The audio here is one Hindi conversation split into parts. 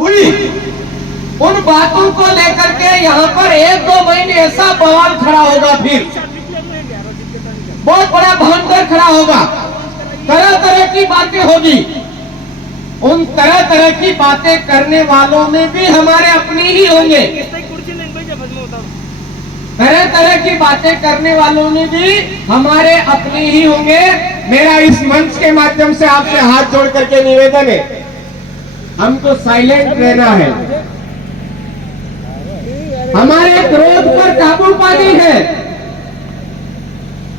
हुई, उन बातों को लेकर के यहाँ पर 1-2 महीने ऐसा बवाल खड़ा होगा, फिर बहुत बड़ा भयंकर खड़ा होगा, तरह तरह की बातें होगी। उन तरह तरह की बातें करने वालों में भी हमारे अपने ही होंगे, तरह तरह की बातें करने वालों में भी हमारे अपने ही होंगे। मेरा इस मंच के माध्यम से आपसे हाथ जोड़ करके निवेदन है, हमको साइलेंट रहना है, हमारे क्रोध पर काबू पानी है।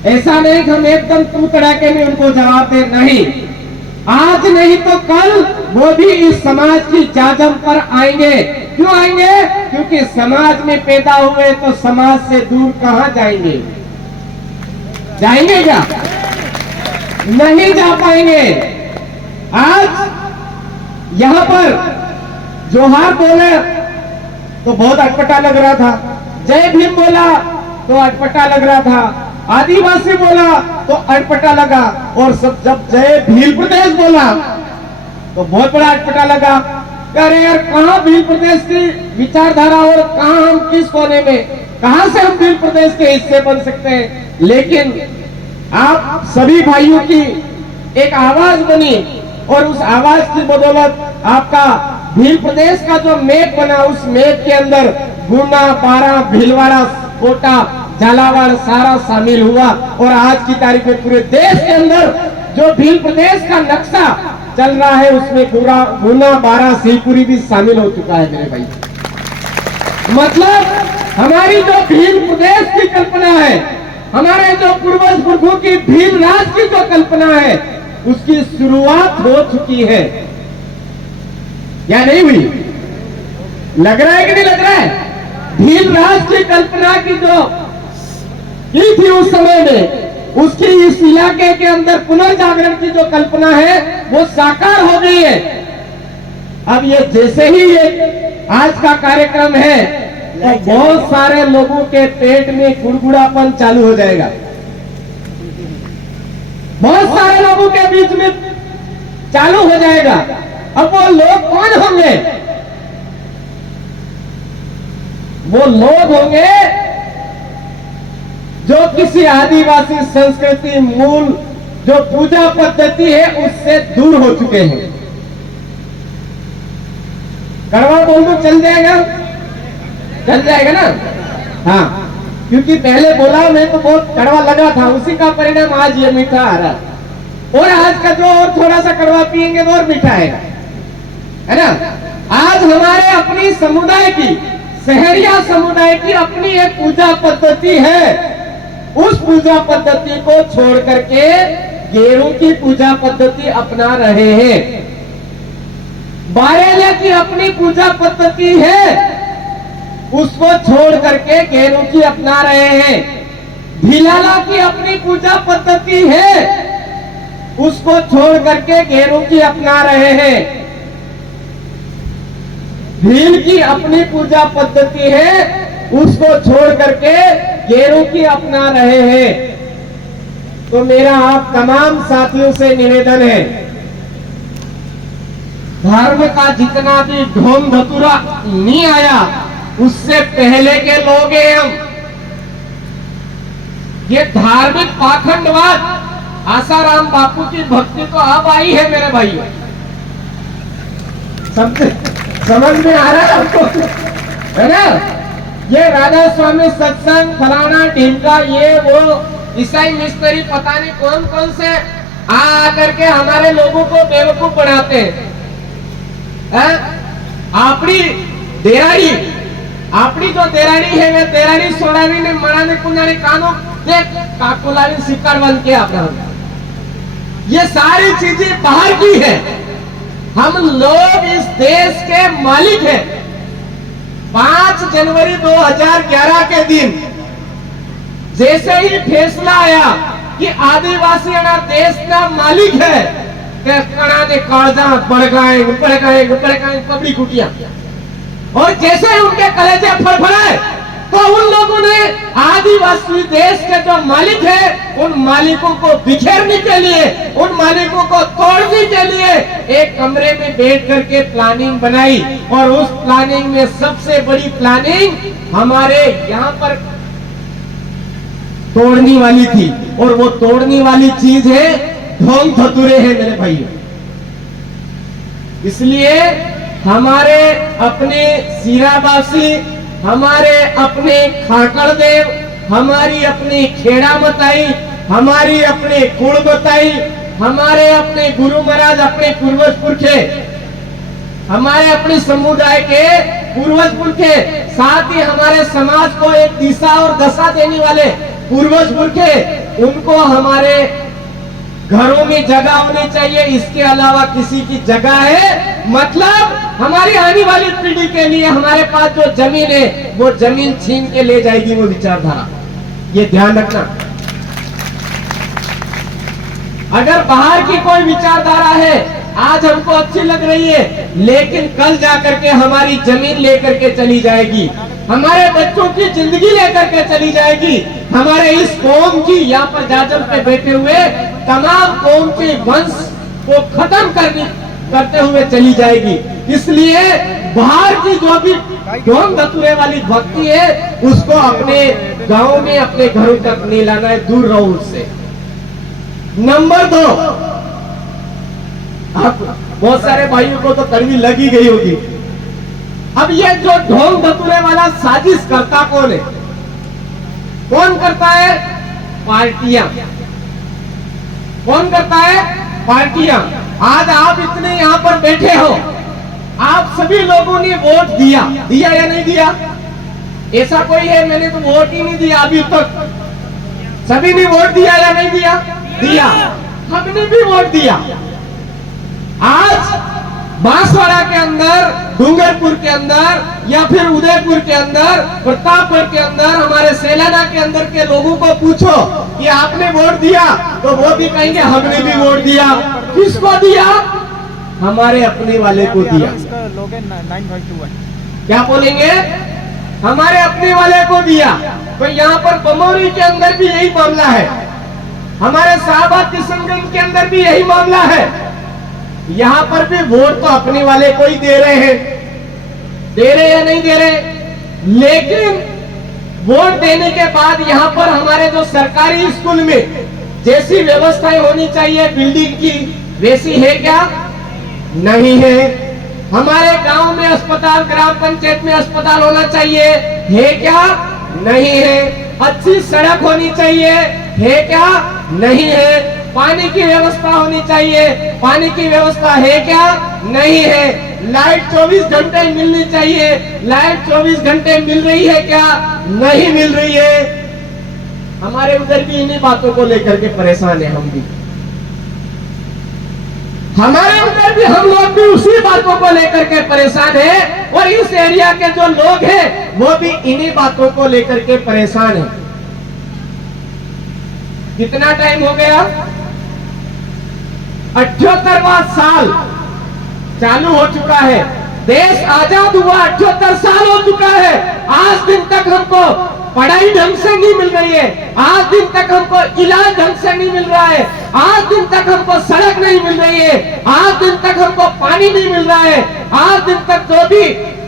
ऐसा नहीं कि हम एकदम तू तड़ाके में उनको जवाब दे, नहीं, आज नहीं तो कल वो भी इस समाज की जाजम पर आएंगे। क्यों आएंगे? क्योंकि समाज में पैदा हुए तो समाज से दूर कहां जाएंगे? जाएंगे क्या? नहीं जा पाएंगे। आज यहां पर जोहार बोले तो बहुत अटपटा लग रहा था, जय भीम बोला तो अटपटा लग रहा था, आदिवासी बोला तो अटपटा लगा, और सब जब जय भील प्रदेश बोला तो बहुत बड़ा अटपटा लगा। अरे यार, कहां भील प्रदेश की विचारधारा और कहां हम किस कोने में, कहां से हम भील प्रदेश के हिस्से बन सकते हैं। लेकिन आप सभी भाइयों की एक आवाज बनी, और उस आवाज की बदौलत आपका भील प्रदेश का जो मैप बना, उस मैप के अंदर गुना, बारा, भीलवाड़ा, कोटा, झालावाड़ सारा शामिल हुआ। और आज की तारीख में पूरे देश के अंदर जो भील प्रदेश का नक्शा चल रहा है, उसमें गुना, बारा, शिवपुरी भी शामिल हो चुका है मेरे भाई। मतलब हमारी जो भील प्रदेश की कल्पना है, हमारे जो पूर्वज पुरखों की भील राज की जो कल्पना है, उसकी शुरुआत हो चुकी है, या नहीं हुई? लग रहा है कि नहीं लग रहा है? भील राज की कल्पना की जो की थी उस समय में, उसकी इस इलाके के अंदर पुनर्जागरण की जो कल्पना है वो साकार हो गई है। अब ये जैसे ही ये आज का कार्यक्रम है, तो बहुत सारे लोगों के पेट में गुड़गुड़ापन चालू हो जाएगा, बहुत सारे लोगों के बीच में चालू हो जाएगा। अब वो लोग कौन होंगे? वो लोग होंगे जो किसी आदिवासी संस्कृति, मूल जो पूजा पद्धति है, उससे दूर हो चुके हैं। कड़वा बोल दो, चल जाएगा? चल जाएगा ना? हाँ, क्योंकि पहले बोला मैं तो बहुत कड़वा लगा था, उसी का परिणाम आज ये मीठा आ रहा, और आज का जो और थोड़ा सा कड़वा पिएंगे तो और मीठा आएगा, है ना? आज हमारे अपनी समुदाय की, शहरिया समुदाय की अपनी एक पूजा पद्धति है। उस पूजा पद्धति को छोड़ करके गेरू की पूजा पद्धति अपना रहे हैं। बारेले की अपनी पूजा पद्धति है, उसको छोड़ करके गेरू की अपना रहे हैं। भीलाला की अपनी पूजा पद्धति है, उसको छोड़ करके गेरू की अपना रहे हैं। भील की अपनी पूजा पद्धति है, उसको छोड़ करके गेरू की अपना रहे हैं। तो मेरा आप तमाम साथियों से निवेदन है, धर्म का जितना भी ढोंग धतूरा नहीं आया, उससे पहले के लोग हैं हम। ये धार्मिक पाखंडवाद, आसाराम बापू की भक्ति तो अब आई है मेरे भाई, समझ में आ रहा है आपको, है ना? ये राधा स्वामी सत्संग, फलाना ढीमका, ये वो ईसाई मिस्त्री, पता नहीं कौन कौन से आ करके हमारे लोगों को बेवकूफ बनाते हैं। आपड़ी देराड़ी, आपड़ी जो देराड़ी है, वे देराड़ी सोडावी ने मनाने कुंजाने कानो देख काकुलानी शिकार बन के अपना, ये सारी चीजें बाहर की है। हम लोग इस देश के मालिक हैं। 5 जनवरी 2011 के दिन जैसे ही फैसला आया कि आदिवासी देश का मालिक है, कणा ने कालजा बढ़ गए पबड़ी कुटिया, और जैसे ही उनके कलेजे फड़फड़ाए तो उन लोगों ने आदिवासी देश के जो मालिक है उन मालिकों को बिखेरने के लिए, उन मालिकों को तोड़ने के लिए एक कमरे में बैठ करके प्लानिंग बनाई। और उस प्लानिंग में सबसे बड़ी प्लानिंग हमारे यहाँ पर तोड़ने वाली थी, और वो तोड़ने वाली चीज है ढोंग धतूरे हैं मेरे भाइयों। इसलिए हमारे अपने सीरावासी, हमारे अपने खाकड़ देव, हमारी अपनी खेड़ा मताई, हमारी अपने कुल बताई, हमारे अपने गुरु महाराज, अपने पूर्वज पुरखे, हमारे अपने समुदाय के पूर्वज पुरखे, साथ ही हमारे समाज को एक दिशा और दशा देने वाले पूर्वज पुरखे, उनको हमारे घरों में जगह होनी चाहिए। इसके अलावा किसी की जगह है मतलब हमारी आने वाली पीढ़ी के लिए हमारे पास जो जमीन है वो जमीन छीन के ले जाएगी वो विचारधारा, ये ध्यान रखना। अगर बाहर की कोई विचारधारा है आज हमको अच्छी लग रही है, लेकिन कल जाकर के हमारी जमीन लेकर के चली जाएगी, हमारे बच्चों की जिंदगी लेकर के चली जाएगी, हमारे इस कौम की यहाँ पर जाजम पे बैठे हुए तमाम कौम के वंश को खत्म करते हुए चली जाएगी। इसलिए बाहर की जो भी ढोंग धतूरे वाली भक्ति है उसको अपने गांव में, अपने घरों तक नहीं लाना है, दूर रहो उससे। नंबर 2, अब बहुत सारे भाइयों को तो कड़वी लगी गई होगी। अब ये जो ढोंग धतूरे वाला साजिश करता कौन है? कौन करता है? पार्टियां। कौन करता है? पार्टियां। आज आप इतने यहाँ पर बैठे हो, आप सभी लोगों ने वोट दिया, दिया या नहीं दिया? ऐसा कोई है मैंने तो वोट ही नहीं दिया अभी तक? सभी ने वोट दिया या नहीं दिया? दिया। हमने भी वोट दिया। आज बांसवाड़ा के अंदर, डूंगरपुर के अंदर या फिर उदयपुर के अंदर, प्रतापगढ़ के अंदर, हमारे सेलाना के अंदर के लोगों को पूछो कि आपने वोट दिया, तो वो भी कहेंगे हमने भी वोट दिया। किसको दिया? हमारे अपने वाले को दिया। क्या बोलेंगे? हमारे अपने वाले को दिया। तो यहाँ पर बमौरी के अंदर भी यही मामला है, हमारे शाहबाद किशनगंज के अंदर भी यही मामला है। यहाँ पर भी वोट तो अपने वाले को ही दे रहे हैं, दे रहे या नहीं दे रहे? लेकिन वोट देने के बाद यहाँ पर हमारे जो सरकारी स्कूल में जैसी व्यवस्थाएं होनी चाहिए बिल्डिंग की, वैसी है क्या? नहीं है। हमारे गांव में अस्पताल, ग्राम पंचायत में अस्पताल होना चाहिए, है क्या? नहीं है। अच्छी सड़क होनी चाहिए, है क्या? नहीं है। पानी की व्यवस्था होनी चाहिए, पानी की व्यवस्था है क्या? नहीं है। लाइट 24 घंटे मिलनी चाहिए, लाइट 24 घंटे मिल रही है क्या? नहीं मिल रही है। हमारे उधर भी इन्हीं बातों को लेकर के परेशान है। हम भी, हमारे उधर भी हम लोग भी उसी बातों को लेकर के परेशान है, और इस एरिया के जो लोग हैं वो भी इन्हीं बातों को लेकर के परेशान है। कितना टाइम हो गया? 78वां साल चालू हो चुका है। देश आजाद हुआ 78 साल हो चुका है। आज दिन तक हमको पढ़ाई ढंग से नहीं मिल रही है, आज दिन तक हमको इलाज ढंग से नहीं मिल रहा है, आज दिन तक हमको सड़क नहीं मिल रही है, आज दिन तक हमको पानी नहीं मिल रहा है, आज दिन तक जो भी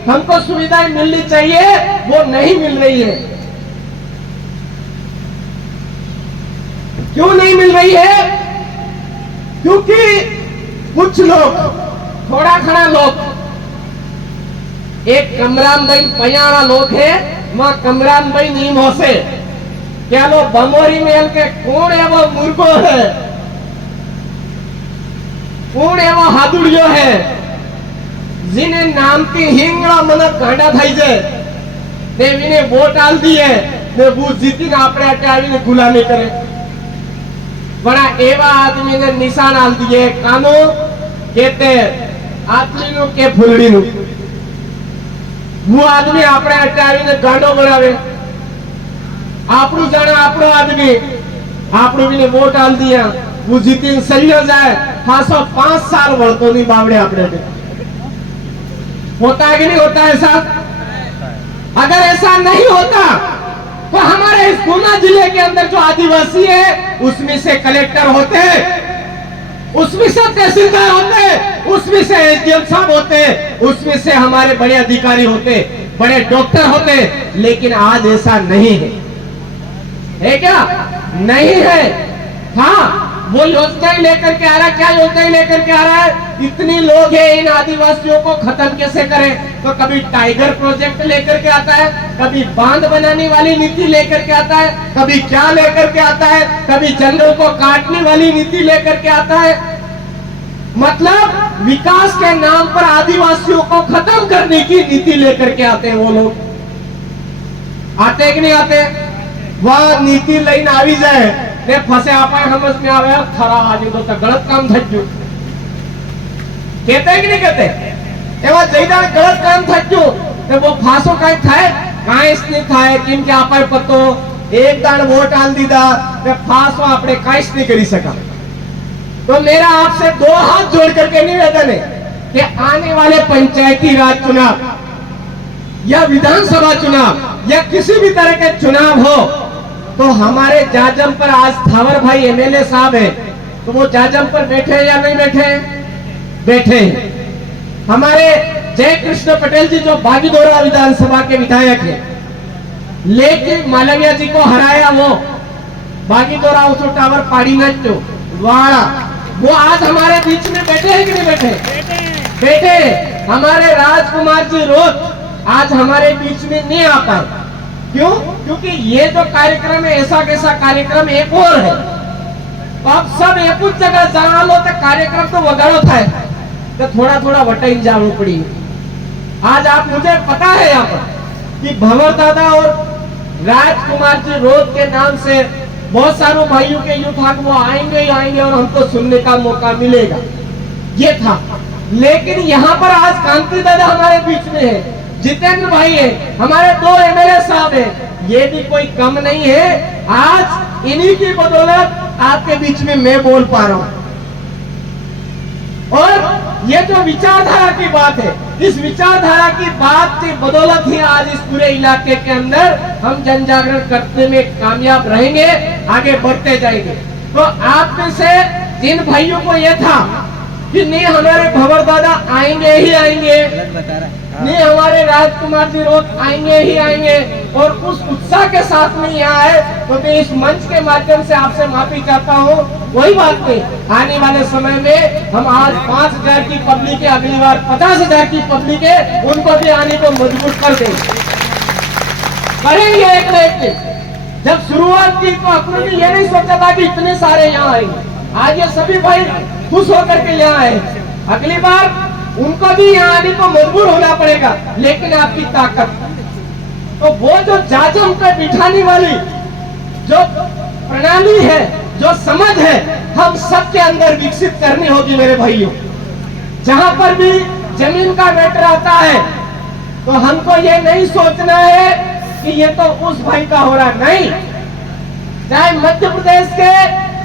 हमको सुविधाएं मिलनी चाहिए वो नहीं मिल रही है। क्यों नहीं मिल रही है? क्योंकि कुछ लोग, थोड़ा खड़ा लोग, एक कमराम भाई पयाणा लोग है, वहां कमराम भाई नीम हो से क्या लो बमोरी मेल के कौन है वो मुर्गो है, कौन है वो हादुड़ियो है, जिन्हें नामती हिंगड़ा मन कांडा थाई जे ने विने वोट आल दी है ने वो जीती ना अपने अटावी ने गुलामी करे। बड़ा एवा आदमी ने निशान आल दिए, कानो कहते आतली नु के फुलड़ी नु, वो आदमी अपने अटावी ने गांडो बनावे, आपनु जाने आपनो आदमी, आपनु भी ने वोट आल दिया, वो जीती सलियो जाए, 505 साल बढ़तो नहीं बावड़े अपने होता है कि नहीं होता है? ऐसा अगर ऐसा नहीं होता तो हमारे इस गुना जिले के अंदर जो आदिवासी है उसमें से कलेक्टर होते, उसमें से तहसीलदार होते, उसमें से एसडीएम साहब होते, उसमें से हमारे बड़े अधिकारी होते, बड़े डॉक्टर होते। लेकिन आज ऐसा नहीं है क्या? नहीं है। हाँ, वो योजनाएं लेकर के आ रहा है। क्या योजनाएं लेकर के आ रहा है? इतने लोग हैं, इन आदिवासियों को खत्म कैसे करें? तो कभी टाइगर प्रोजेक्ट लेकर के आता है, कभी बांध बनाने वाली नीति लेकर के आता है, कभी क्या लेकर के आता है, कभी जंगल को काटने वाली नीति लेकर के आता है। मतलब विकास के नाम पर आदिवासियों को खत्म करने की नीति लेकर के आते हैं वो लोग। आते कि नहीं आते? वह नीति लाइन આવી જાય ને ફસે આપણે સમજ में આવે ખરા આજે તો ગલત કામ થઈ ગયું। कहते कि नहीं कहते? એવા જઈદાર ગલત કામ થઈ ગયું તો वो फांसो કાઈ થાય? કાઈ જ નહીં થાય। કેમ કે આપણે પતો એક દાણ વોટ આલ દીધા ને फांसो આપણે કાઈ જ નહીં કરી શકા। तो मेरा आपसे दो हाथ जोड़ करके निवेदन है कि आने वाले पंचायती राज चुनाव या विधानसभा चुनाव या किसी भी तरह के चुनाव हो तो हमारे जाजम पर आज थावर भाई एमएलए साहब है, तो वो जाजम पर बैठे या नहीं बैठे? बैठे। हमारे जय कृष्ण पटेल जी जो बागीदोरा विधानसभा के विधायक है, लेकिन मालविया जी को हराया वो बागीदोरा उसो टावर पाड़ी नाचो वाड़ा, वो आज हमारे बीच में बैठे हैं कि नहीं बैठे? बैठे। हमारे राजकुमार जी रोज आज हमारे बीच में नहीं आ पाए। क्यों? क्योंकि ये जो कार्यक्रम है ऐसा कैसा कार्यक्रम एक और है, तो अब सब एक कुछ जगह जाना लो तो कार्यक्रम तो वगाड़ो था, तो थोड़ा थोड़ा वटाई जाना पड़ी। आज आप मुझे पता है यहाँ पर कि भंवर दादा और राजकुमार जी रोज के नाम से बहुत सारे भाइयों के यूथ वो आएंगे ही आएंगे और हमको सुनने का मौका मिलेगा, ये था। लेकिन यहाँ पर आज कांति दादा हमारे बीच में है, जितेंद्र भाई है, हमारे दो एमएलए साहब है, ये भी कोई कम नहीं है। आज इन्हीं की बदौलत आपके बीच में मैं बोल पा रहा हूँ। और ये जो विचारधारा की बात है, इस विचारधारा की बात की बदौलत ही आज इस पूरे इलाके के अंदर हम जन जागरण करने में कामयाब रहेंगे, आगे बढ़ते जाएंगे। तो आप में से जिन भाइयों को ये था कि नहीं हमारे भंवर दादा आएंगे ही आएंगे, नहीं हमारे राजकुमार जी रोज आएंगे ही आएंगे, और उस उत्साह के साथ में यहाँ आए, तो मैं इस मंच के माध्यम से आपसे माफी चाहता हूँ। वही बात नहीं, आने वाले समय में हम आज 5000 की पब्लिक है, अगली बार 50,000 की पब्लिक है, उनको भी आने को मजबूर कर देंगे, करेंगे एक न एक दिन। जब शुरुआत की तो अपने भी ये नहीं सोचा था कि इतने सारे यहाँ आएंगे। आज ये सभी भाई खुश होकर के यहाँ आए, अगली बार उनको भी यहाँ आने को मजबूर होना पड़ेगा, लेकिन आपकी ताकत, तो वो जो जाजम पे बिठाने वाली जो प्रणाली है, जो समझ है, हम सबके अंदर विकसित करनी होगी मेरे भाइयों। जहां पर भी जमीन का मैटर आता है तो हमको ये नहीं सोचना है कि ये तो उस भाई का हो रहा, नहीं। चाहे मध्य प्रदेश के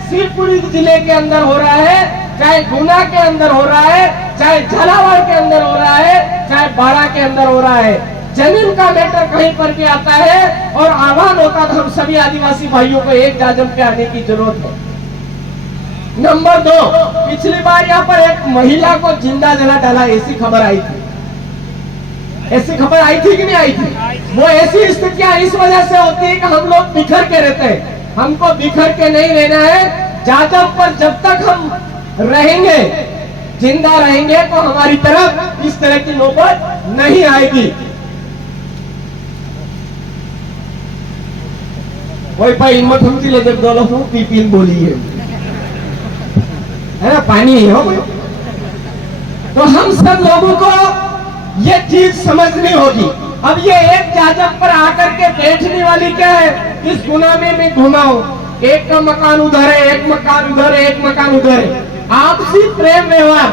शिवपुरी जिले के अंदर हो रहा है, चाहे गुना के अंदर हो रहा है, चाहे झालावाड़ के अंदर हो रहा है, चाहे बाड़ा के अंदर हो रहा है, जमीन का मैटर कहीं पर भी आता है और आह्वान होता तो हम सभी आदिवासी भाइयों को एक जाजम पे आने की जरूरत है। नंबर 2, पिछली बार यहाँ पर एक महिला को जिंदा जला डाला, ऐसी खबर आई थी। ऐसी खबर आई थी कि नहीं आई थी? वो ऐसी स्थितियां इस वजह से होती है कि हम लोग बिखर के रहते हैं। हमको बिखर के नहीं रहना है। जाजम पर जब तक हम रहेंगे, जिंदा रहेंगे, तो हमारी तरफ इस तरह की नौबत नहीं आएगी। वही भाई हिम्मत हमसे ले जब दोनों पीपीन बोली है ना, पानी है हो। तो हम सब लोगों को ये चीज समझनी होगी। अब ये एक जाजम पर आकर के बैठने वाली क्या है, इस गुना में मैं घुमाऊं, एक का मकान उधर है, एक मकान उधर है, एक मकान उधर है। आपसी प्रेम व्यवहार,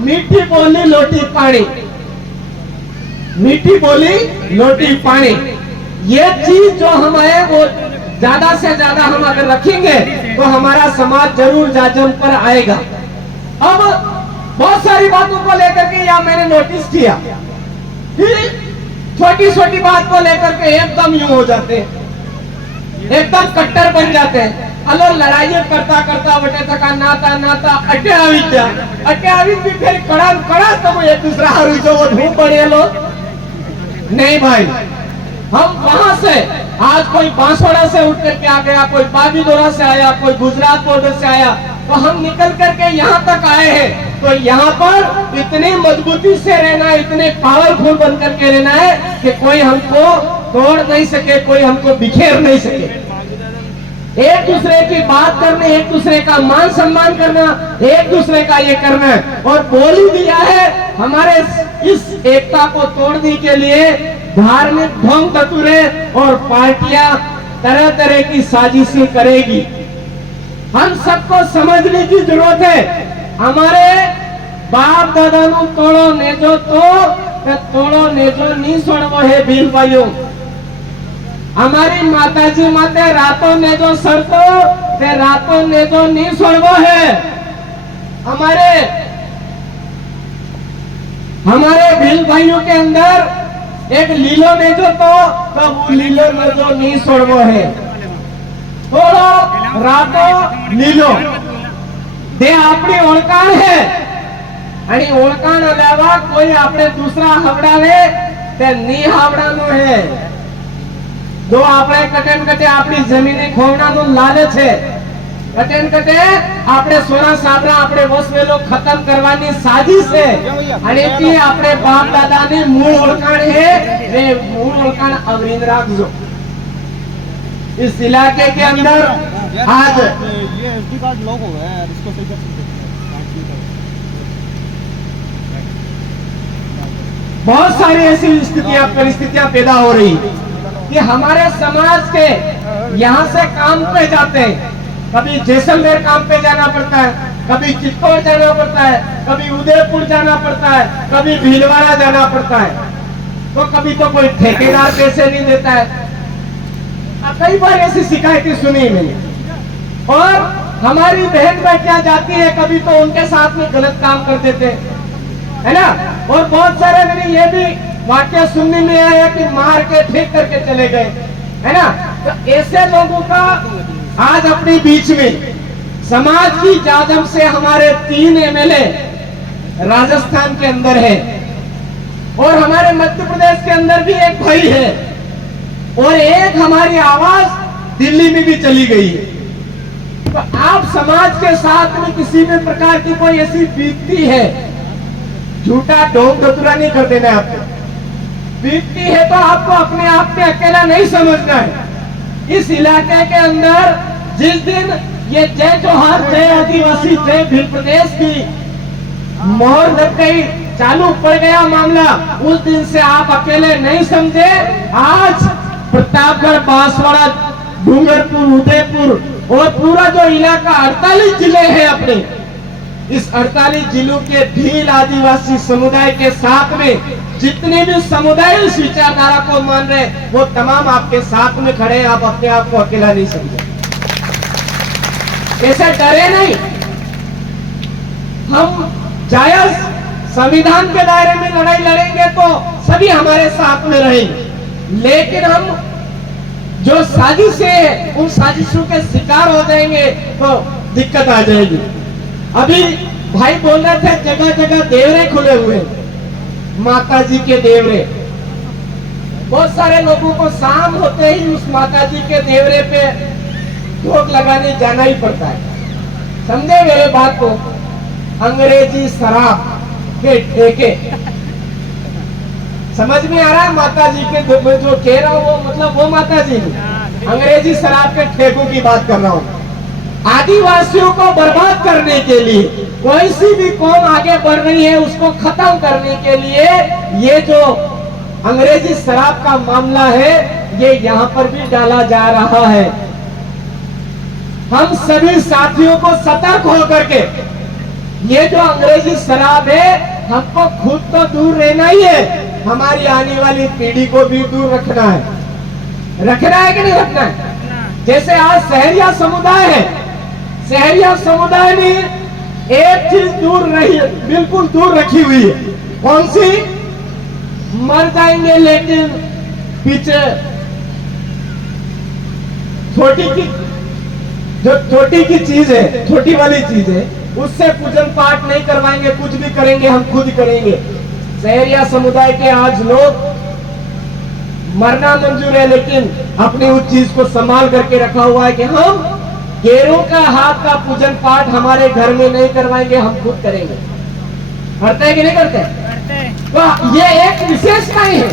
मीठी बोली लोटी पानी, मीठी बोली लोटी पानी, ये चीज जो हम है वो ज्यादा से ज्यादा हम अगर रखेंगे तो हमारा समाज जरूर जाजम पर आएगा। अब बहुत सारी बातों को लेकर के यहाँ मैंने नोटिस किया कि छोटी छोटी बात को लेकर के एकदम यूं हो जाते हैं, एकदम कट्टर बन जाते हैं। अलो लड़ाई करता करता बटे थका नाता नाता अटे आवी भी फिर कड़ा कड़ा तो एक दूसरा हारू जो वो धूप पड़े लो। नहीं भाई, हम वहां से आज कोई बांसवाड़ा से उठ करके आ गया, कोई बागीदोरा से आया, कोई गुजरात बॉर्डर से आया, तो हम निकल करके यहाँ तक आए हैं। तो यहाँ पर इतनी मजबूती से रहना है, इतने पावरफुल बन करके रहना है कि कोई हमको तोड़ नहीं सके, कोई हमको बिखेर नहीं सके। एक दूसरे की बात करने, एक दूसरे का मान सम्मान करना, एक दूसरे का ये करना है। और बोल ही दिया है, हमारे इस एकता को तोड़ने के लिए धार्मिक ढोंग धतूरे और पार्टियां तरह तरह की साजिशें करेगी। हम सबको समझने की जरूरत है। हमारे बाप दादा नु तोड़ो नेजो तोड़ो नेजो नहीं छोड़वो है भील भाइयों। हमारी माताजी माते रातों ने जो सरतो ते रातों ने जो नहीं छोड़वो है। हमारे भील भाइयों के अंदर एक लीलो ने जो तो वो लीलो ने जो नहीं छोड़वो है। थोड़ो रातो लीलो दे अपनी ओळखाण है आणि ओळखाण अलावा कोई अपने दूसरा हवड़ावे ते नी हावड़ानो है। जो આપણે કટેન કટે આપણી જમીને ખોવડાનો લાલચ છે, કટેન કટે આપણે સોના સાબરા આપણે વસવેલો ખતમ કરવાની સાजिश છે। અને તે આપણે બાપ દાદાની મૂળ ઓળખાણ છે, એ મૂળ ઓળખાણ અવરીન રાખજો। इस इलाके के अंदर आज ये एसडी कार्ड लॉक हो गया है, इसको सही कर सकते। बहुत सारी ऐसी परिस्थितियां पैदा हो रही कि हमारे समाज के यहाँ से काम पे जाते हैं, कभी जैसलमेर काम पे जाना पड़ता है, कभी चित्तौड़ जाना पड़ता है, कभी उदयपुर जाना पड़ता है, कभी भीलवाड़ा जाना पड़ता है। तो कभी तो कोई ठेकेदार पैसे नहीं देता है। कई बार ऐसी शिकायतें सुनी मैंने। और हमारी बहन बेटियां जाती है, कभी तो उनके साथ में गलत काम कर देते है ना। और बहुत सारे मैंने ये भी वाक्य सुनने में आया कि मार के ठीक करके चले गए, है ना। तो ऐसे लोगों का आज अपने बीच में समाज की जाजम से हमारे 3 एमएलए राजस्थान के अंदर है, और हमारे मध्य प्रदेश के अंदर भी एक भाई है, और एक हमारी आवाज दिल्ली में भी चली गई है। तो आप समाज के साथ में किसी भी प्रकार की कोई ऐसी बीतती है, झूठा ढोंग धतूरा नहीं कर देना है आपको। बीतती है तो आपको अपने आप में अकेला नहीं समझना है। इस इलाके के अंदर जिस दिन ये जय जोहार जय आदिवासी जय भील प्रदेश की मोहर लग गई, चालू पड़ गया मामला, उस दिन से आप अकेले नहीं समझे। आज प्रतापगढ़, बांसवाड़ा, डूंगरपुर, उदयपुर और पूरा जो इलाका 48 जिले हैं अपने, इस 48 जिलों के भील आदिवासी समुदाय के साथ में जितने भी समुदाय इस विचारधारा को मान रहे, वो तमाम आपके साथ में खड़े हैं। आप अपने आप को अकेला नहीं समझे, ऐसे डरे नहीं। हम जायज संविधान के दायरे में लड़ाई लड़ेंगे तो सभी हमारे साथ में रहेंगे, लेकिन हम जो साजिशें हैं उन साजिशों के शिकार हो जाएंगे तो दिक्कत आ जाएगी। अभी भाई बोल रहे थे जगह जगह देवरे खुले हुए, माता जी के देवरे। बहुत सारे लोगों को शाम होते ही उस माता जी के देवरे पे भोग लगाने जाना ही पड़ता है। समझे मेरे बात को? अंग्रेजी शराब के ठेके, समझ में आ रहा है? माता जी के जो कह रहा हूँ वो मतलब वो माता जी, अंग्रेजी शराब के ठेकों की बात कर रहा हूँ। आदिवासियों को बर्बाद करने के लिए, कोई सी भी कौम आगे बढ़ रही है उसको खत्म करने के लिए ये जो अंग्रेजी शराब का मामला है ये यहाँ पर भी डाला जा रहा है। हम सभी साथियों को सतर्क होकर के ये जो अंग्रेजी शराब है हमको खुद तो दूर रहना ही है, हमारी आने वाली पीढ़ी को भी दूर रखना है। रखना है कि नहीं रखना है? जैसे आज सहरिया समुदाय है, सहरिया समुदाय ने एक चीज दूर रही, बिल्कुल दूर रखी हुई है। कौन सी? मर जाएंगे, लेकिन पीछे छोटी की चीज है, छोटी वाली चीज है, उससे पूजन पाठ नहीं करवाएंगे, कुछ भी करेंगे हम खुद करेंगे। सहरिया समुदाय के आज लोग मरना मंजूर है, लेकिन अपनी उस चीज को संभाल करके रखा हुआ है कि हम गेरों का हाथ का पूजन पाठ हमारे घर में नहीं करवाएंगे, हम खुद करेंगे। करते हैं कि नहीं करते? तो ये एक विशेषता ही है,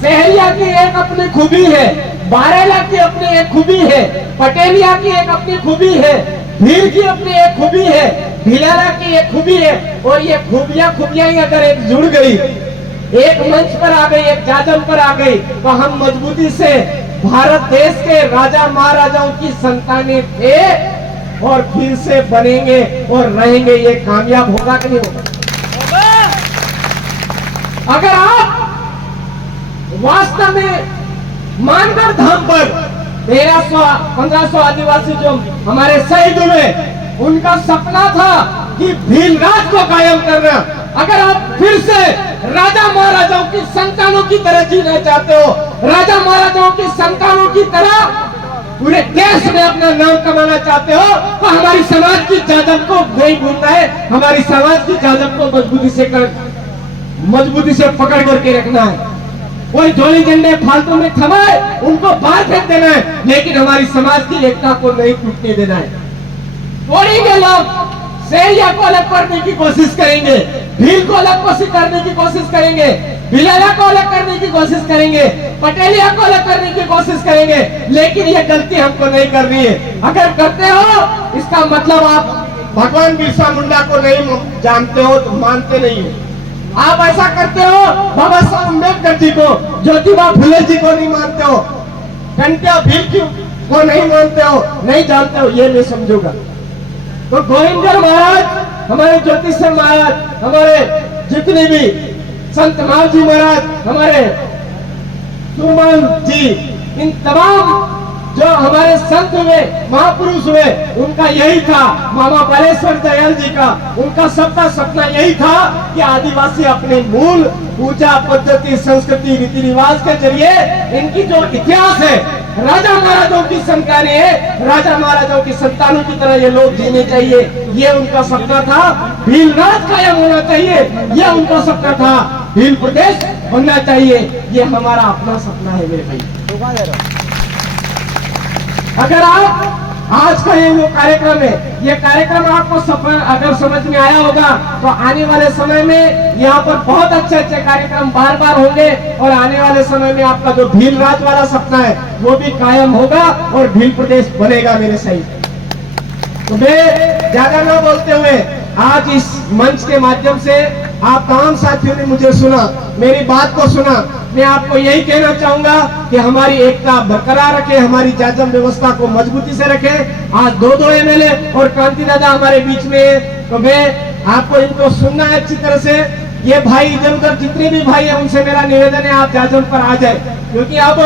सहरिया की एक अपनी खूबी है, बारेला की अपनी एक खूबी है, पटेलिया की एक अपनी खूबी है, भील की अपनी एक खूबी है, भिलाला की एक खूबी है। और ये खूबियां ही अगर एक जुड़ गई, एक मंच पर आ गई, एक जाजम पर आ गई, तो हम मजबूती से भारत देश के राजा महाराजाओं की संतानें थे और फिर से बनेंगे और रहेंगे। ये कामयाब होगा कि नहीं होगा? अगर आप वास्तव में मानगढ़ धाम पर 1300-1500 आदिवासी जो हमारे शहीद हुए, उनका सपना था कि भील राज को कायम करना। अगर आप फिर से राजा महाराजाओं की संतानों की तरह जीना चाहते हो, राजा महाराजाओं की संतानों की तरह पूरे देश में अपना नाम कमाना चाहते हो, तो हमारी समाज की जाजम को नहीं भूलना है, हमारी समाज की जाजम को मजबूती से पकड़ करके रखना है। कोई झोली झंडे फालतू में थमाए, उनको बाहर फेंक देना है, लेकिन हमारी समाज की एकता को नहीं टूटने देना है। तोड़ेंगे लोग, सहरिया को अलग करने की कोशिश करेंगे, भील को अलग करने की कोशिश करेंगे, भिलाला को अलग करने की कोशिश करेंगे, पटेलिया को अलग करने की कोशिश करेंगे, लेकिन ये गलती हमको नहीं करनी है। अगर करते हो, इसका मतलब आप भगवान बिरसा मुंडा को नहीं जानते हो, तो मानते नहीं हो। आप ऐसा करते हो बाबा साहब अम्बेडकर जी को, ज्योतिबा फुले जी को नहीं मानते हो, घंटिया भील को नहीं मानते हो, नहीं जानते हो, ये मैं समझूंगा। तो गोविंदर महाराज, हमारे ज्योतिषर महाराज, हमारे जितने भी संत माव जी महाराज, हमारे सुरमान जी, इन तमाम जो हमारे संत हुए, महापुरुष हुए, उनका यही था, मामा बालेश्वर दयाल जी का, उनका सबका सपना यही था कि आदिवासी अपने मूल पूजा पद्धति, संस्कृति, रीति रिवाज के जरिए इनकी जो इतिहास है, राजा महाराजाओं की संतानें है, राजा महाराजाओं की संतानों की तरह ये लोग जीने चाहिए। ये उनका सपना था। भील राज कायम होना चाहिए, ये उनका सपना था। भील प्रदेश बनना चाहिए, ये हमारा अपना सपना है मेरे भाई। अगर आप आज का ये जो कार्यक्रम है, ये कार्यक्रम आपको अगर समझ में आया होगा, तो आने वाले समय में यहाँ पर बहुत अच्छे अच्छे कार्यक्रम बार बार होंगे, और आने वाले समय में आपका जो भील राज वाला सपना है वो भी कायम होगा और भील प्रदेश बनेगा मेरे सही। तो मैं ज्यादा ना बोलते हुए आज इस मंच के माध्यम से आप तमाम साथियों ने मुझे सुना, मेरी बात को सुना, मैं आपको यही कहना चाहूंगा कि हमारी एकता बरकरार रखे, हमारी जाजम व्यवस्था को मजबूती से रखे। आज दो एमएलए और क्रांति दादा हमारे बीच में है, तो मैं आपको इनको सुनना है अच्छी तरह से। ये भाई इधर उधर जितने भी भाई है, उनसे मेरा निवेदन है आप जाजम पर आ जाए, क्योंकि अब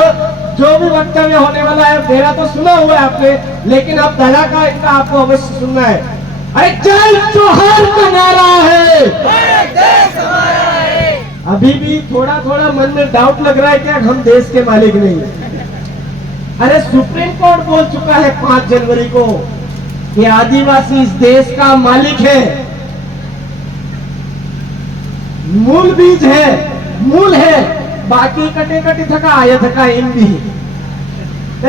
जो भी वक्तव्य होने वाला है, मेरा तो सुना हुआ है आपने, लेकिन अब दादा का एकता आपको अवश्य सुनना है। अरे जय जोहार का नारा है, देश हमारा है। अभी भी थोड़ा थोड़ा मन में डाउट लग रहा है कि हम देश के मालिक नहीं है। अरे सुप्रीम कोर्ट बोल चुका है 5 जनवरी को कि आदिवासी इस देश का मालिक है, मूल बीज है, मूल है, बाकी कटे कटे थका आया थका इन भी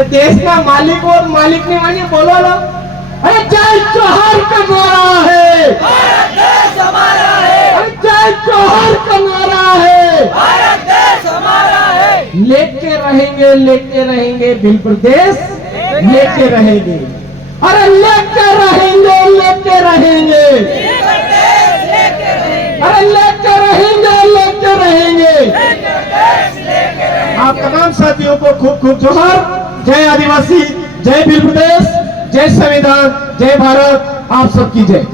देश का मालिक और मालिक नहीं मानिए, बोलो लो। अरे जय जोहार का नारा है, देश हमारा है। अरे जय जोहार का नारा है, भारत देश हमारा है। लेके रहेंगे भील प्रदेश, लेके रहेंगे। अरे लेके रहेंगे अरे लेके रहेंगे। आप तमाम साथियों को खूब खूब जोहार। जय आदिवासी, जय भील प्रदेश, जय संविधान, जय भारत, आप सबकी जय।